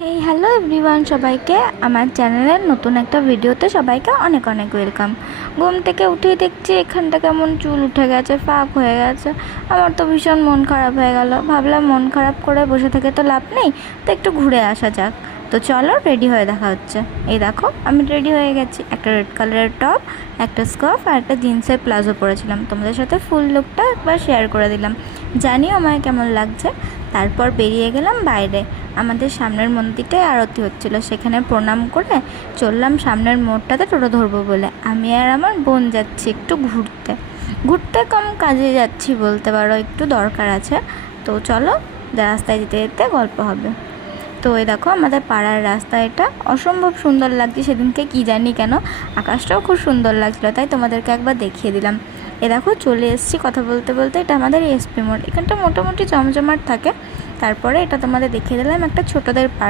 Hello everyone, সবাইকে আমার চ্যানেলের নতুন একটা ভিডিওতে সবাইকে অনেক অনেক ওয়েলকাম। ঘুম থেকে উঠেই দেখছি এখানটা কেমন চুল উঠে গেছে, ফাঁক হয়ে গেছে। আমার তো ভীষণ মন খারাপ হয়ে গেল। ভাবলাম মন খারাপ করে বসে থেকে তো লাভ নেই, তো একটু ঘুরে আসা যাক। তো চলো রেডি হয়ে দেখা হচ্ছে। এই দেখো আমি রেডি হয়ে গেছি। একটা রেড কালারের টপ, একটা স্কার্ফ আর একটা জিন্সের প্লাজো পরেছিলাম। তোমাদের সাথে ফুল লুকটা একবার শেয়ার করে দিলাম, জানিও আমায় কেমন লাগছে। তারপর বেরিয়ে গেলাম বাইরে। আমাদের সামনের মন্দিরটায় আরতি হচ্ছিল, সেখানে প্রণাম করে চললাম সামনের মোড়টাতে টোটো ধরবো বলে। আমি আর আমার বোন যাচ্ছি একটু ঘুরতে ঘুরতে কম কাজে যাচ্ছি বলতে পারো, একটু দরকার আছে। তো চলো, রাস্তায় যেতে যেতে গল্প হবে। তো এই দেখো আমাদের পাড়ার রাস্তা, এটা অসম্ভব সুন্দর লাগছে সেদিনকে, কি জানি কেন। আকাশটাও খুব সুন্দর লাগছিলো, তাই তোমাদেরকে একবার দেখিয়ে দিলাম। এ দেখো চলে এসেছি কথা বলতে বলতে। এটা আমাদের এসপি মোড়, এখানটা মোটামুটি জমজমাট থাকে। তারপরে এটা তোমাদের দেখিয়ে দিলাম একটা ছোটদের পার্ক।